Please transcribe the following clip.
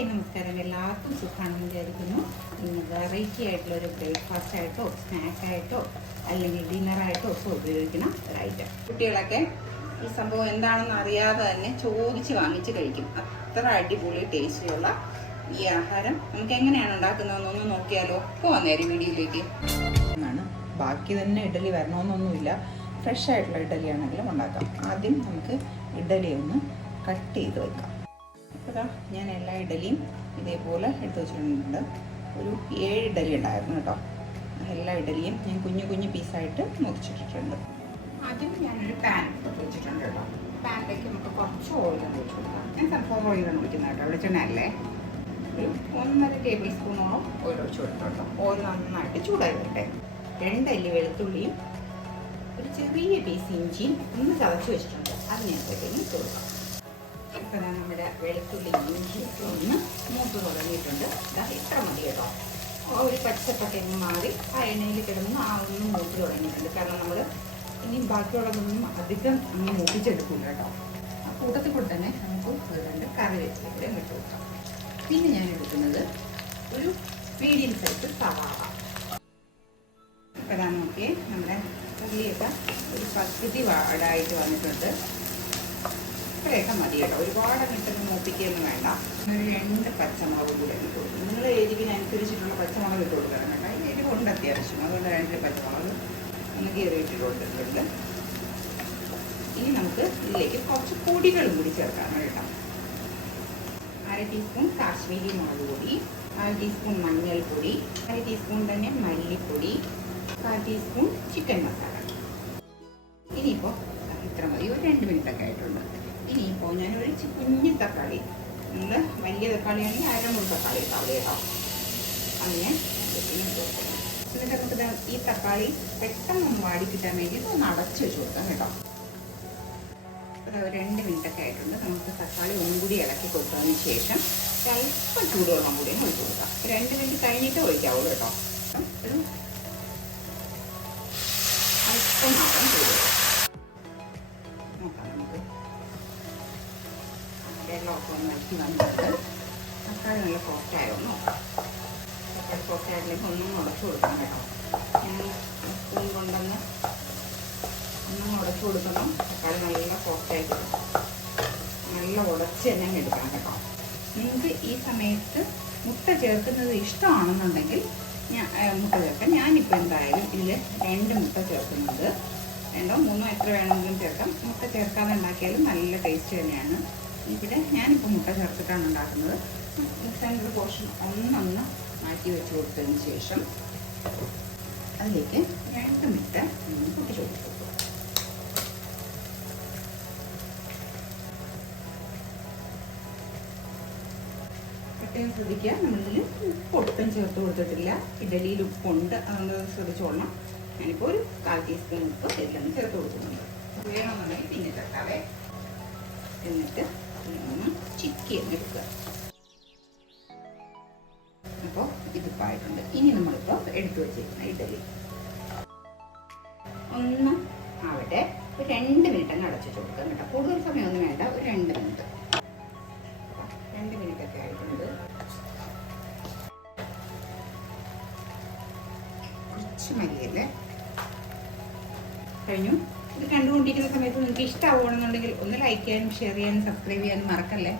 Hi നമസ്കാരം. എല്ലാവർക്കും സുഖമാണെന്ന് വിചാരിക്കുന്നു. ഇന്ന് വെറൈറ്റി ആയിട്ടുള്ള ഒരു ബ്രേക്ക്ഫാസ്റ്റ് ആയിട്ടോ സ്നാക്ക് ആയിട്ടോ അല്ലെങ്കിൽ ഡിന്നറായിട്ടോ ഒക്കെ ഉപയോഗിക്കുന്ന ഒരു ഐറ്റം കുട്ടികളൊക്കെ ഈ സംഭവം എന്താണെന്ന് അറിയാതെ തന്നെ ചോദിച്ച് വാങ്ങിച്ച് കഴിക്കും. അത്ര അടിപൊളി ടേസ്റ്റിലുള്ള ഈ ആഹാരം. നമുക്ക് എങ്ങനെയാണ് ഉണ്ടാക്കുന്നതെന്നൊന്ന് നോക്കിയാലോ? പോവാന്നേരം വീഡിയോയിലേക്ക്. എന്നാണ്. ബാക്കി തന്നെ ഇഡലി വരണമെന്നൊന്നുമില്ല. ഫ്രഷ് ആയിട്ടുള്ള ഇഡലിയാണെങ്കിലും ഉണ്ടാക്കാം. ആദ്യം നമുക്ക് ഇഡലി ഒന്ന് കട്ട് ചെയ്ത് വെക്കാം. അപ്പോൾ ഞാൻ എല്ലാ ഇഡലിയും ഇതേപോലെ എടുത്ത് വെച്ചിട്ടുണ്ട്. ഒരു ഏഴ് ഇഡലി ഉണ്ടായിരുന്നു കേട്ടോ. എല്ലാ ഇഡലിയും ഞാൻ കുഞ്ഞു കുഞ്ഞു പീസായിട്ട് മുറിച്ചിട്ടിട്ടുണ്ട്. ആദ്യം ഞാനൊരു പാൻ വെച്ചിട്ടുണ്ട് കേട്ടോ. പാനിലേക്ക് നമുക്ക് കുറച്ച് ഓയിൽ ഒഴിച്ചു കൊടുക്കാം. ഞാൻ സൺഫ്ലവർ ഓയിലാണ് ഒഴിക്കുന്നത് കേട്ടോ. വെളിച്ചെണ്ണ അല്ലേ ഒരു ഒന്നര ടേബിൾ സ്പൂണോളം ഓയിൽ ഒഴിച്ചു കൊടുത്തോട്ടോ ഓയിൽ നന്നായിട്ട് ചൂടായി വരട്ടെ രണ്ടല്ലി വെളുത്തുള്ളിയും ഒരു ചെറിയ പീസ് ഇഞ്ചിയും ഒന്ന് ചതച്ച് വെച്ചിട്ടുണ്ട്. അതിനകത്തേക്ക് ഇട്ട് കൊടുക്കാം. ഇപ്പം നമ്മുടെ വെളുത്തുള്ളി ഇഞ്ചി ഒക്കെ ഒന്ന് മൂത്ത് തുടങ്ങിയിട്ടുണ്ട്. ഇതാ ഇത്ര മതി കേട്ടോ. ഒരു പച്ചപ്പൊക്കെ ഒന്ന് മാറി ആ എണ്ണയിൽ കിടന്ന് ആ ഒന്ന് മൂത്ത് തുടങ്ങിയിട്ടുണ്ട്. കാരണം നമ്മൾ ഇനി ബാക്കിയുള്ളതൊന്നും അധികം അങ്ങ് മൂപ്പിച്ചെടുക്കില്ല കേട്ടോ. ആ കൂട്ടത്തിൽ കൂടെ തന്നെ നമുക്ക് രണ്ട് കറിവേപ്പില കൂടെ ഇട്ട് കൊടുക്കാം. പിന്നെ ഞാൻ എടുക്കുന്നത് ഒരു മീഡിയം സൈസ് സവാള. ഇപ്പം ഇതാ നോക്കിയേ നമ്മുടെ ഉള്ളിയൊക്കെ ഒരു പകുതി വാടായിട്ട് വന്നിട്ടുണ്ട്. ഇത്രയൊക്കെ മതി കേട്ടോ. ഒരുപാട് കിട്ടുന്ന മൂപ്പിക്കൊന്നും വേണ്ട. ഒരു രണ്ട് പച്ചമുളക് കൂടെ ഇട്ട് കൊടുക്കും. നിങ്ങൾ എരിവിനനുസരിച്ചിട്ടുള്ള പച്ചമുളക് ഇട്ട് കൊടുക്കണം കേട്ടോ. അതിന് എരിവുണ്ട് അത്യാവശ്യം. അതുകൊണ്ട് രണ്ട് പച്ചമുളക് ഒന്ന് കീറിയിട്ടിട്ട് കൊടുത്തിട്ടുണ്ട്. ഇനി നമുക്ക് ഇതിലേക്ക് കുറച്ച് പൊടികളും കൂടി ചേർക്കാം കേട്ടോ. അര ടീസ്പൂൺ കാശ്മീരി മുളക് പൊടി അര ടീസ്പൂൺ മഞ്ഞൾപ്പൊടി അര ടീസ്പൂൺ തന്നെ മല്ലിപ്പൊടി കാൽ ടീസ്പൂൺ ചിക്കൻ മസാല. ഇനിയിപ്പോൾ ഇത്ര മതി. ഒരു രണ്ട് മിനിറ്റൊക്കെ ആയിട്ടുണ്ട്. ഇനിയിപ്പോൾ ഞാനൊരു കുഞ്ഞു തക്കാളി. നമ്മൾ വലിയ തക്കാളിയാണെങ്കിൽ അരമുറി തക്കാളി ഇട്ടാവളി കേട്ടോ. അങ്ങനെ എന്നിട്ട് നമുക്ക് ഈ തക്കാളി പെട്ടെന്ന് വാടി കിട്ടാൻ വേണ്ടിയിട്ട് ഒന്ന് അടച്ച് വെച്ച് കൊടുക്കാം കേട്ടോ. അപ്പോൾ രണ്ട് മിനിറ്റൊക്കെ ആയിട്ടുണ്ട്. നമുക്ക് തക്കാളി ഒന്നും കൂടി ഇളക്കി കൊടുത്തതിന് ശേഷം അല്പം ചൂടുവെള്ളം കൂടി ഒഴിച്ച് കൊടുക്കാം. രണ്ട് മിനിറ്റ് കഴിഞ്ഞിട്ട് ഒഴിക്കാവുള്ളൂ കേട്ടോ. വെള്ളമൊക്കെ ഒന്ന് വറ്റി വന്നിട്ട് തക്കാളി നല്ല സോഫ്റ്റായോ നോക്കാം തക്കാളി സോഫ്റ്റായിട്ടില്ലെങ്കിൽ ഒന്നും ഉടച്ചു കൊടുക്കണം കേട്ടോ. ഞാൻ സ്പൂൺ കൊണ്ടുവന്ന് ഒന്നും ഉടച്ചു കൊടുക്കണം. തക്കാളി നല്ല സോഫ്റ്റായിട്ട് നല്ല ഉടച്ച് തന്നെ എടുക്കണം കേട്ടോ. നിങ്ങൾക്ക് ഈ സമയത്ത് മുട്ട ചേർക്കുന്നത് ഇഷ്ടമാണെന്നുണ്ടെങ്കിൽ ഞാൻ മുട്ട ചേർക്കാം. ഞാനിപ്പോൾ എന്തായാലും ഇതിൽ രണ്ട് മുട്ട ചേർക്കുന്നുണ്ട്. രണ്ടോ മൂന്നോ എത്ര വേണമെങ്കിലും ചേർക്കാം. മുട്ട ചേർക്കാതെ ഉണ്ടാക്കിയാലും നല്ല ടേസ്റ്റ് തന്നെയാണ്. ഇവിടെ ഞാനിപ്പോൾ മുട്ട ചേർത്തിട്ടാണ് ഉണ്ടാക്കുന്നത്. സെന്റർ പോർഷൻ ഒന്നൊന്ന് മാറ്റി വെച്ച് കൊടുത്തതിന് ശേഷം അതിലേക്ക് രണ്ട് മുട്ട ഒന്ന് ചോദിച്ചു പ്രത്യേകം ശ്രദ്ധിക്കുക. നമ്മളിൽ ഉപ്പ് ഒട്ടും ചേർത്ത് കൊടുത്തിട്ടില്ല. ഇഡലിയിൽ ഉപ്പുണ്ട്. അതുകൊണ്ട് അത് ശ്രദ്ധിച്ചോളണം ഞാനിപ്പോൾ ഒരു കാൽ ടീസ്പൂൺ ഉപ്പ് എല്ലാം ചേർത്ത് കൊടുക്കുന്നുണ്ട്. വേണമെന്നുണ്ടെങ്കിൽ പിന്നെ ചേർക്കാവേ. എന്നിട്ട് ചിക്കി എടുക്കുക. അപ്പോൾ ഇതിപ്പോൾ ആയിട്ടുണ്ട് ഇനി നമ്മളിപ്പോൾ എടുത്തു വെച്ചിരിക്കുന്ന ഇഡലി. ഒന്ന് ആവട്ടെ ഒരു രണ്ട് മിനിറ്റ് അങ്ങ് അടച്ചു കൊടുക്കാം കേട്ടോ. കൂടുതൽ സമയമൊന്നും വേണ്ട. ഒരു രണ്ട് മിനിറ്റ് രണ്ട് മിനിറ്റ് ഒക്കെ ആയിട്ടുണ്ട്. കുറച്ച് മല്ലിയല്ലേ കഴിഞ്ഞു. കണ്ടുകൊണ്ടിരിക്കുന്ന സമയത്ത് നിങ്ങൾക്ക് ഇഷ്ടമാവുകയാണെന്നുണ്ടെങ്കിൽ ഒന്ന് ലൈക്ക് ചെയ്യാനും ഷെയർ ചെയ്യാനും സബ്സ്ക്രൈബ് ചെയ്യാനും മറക്കല്ലേ?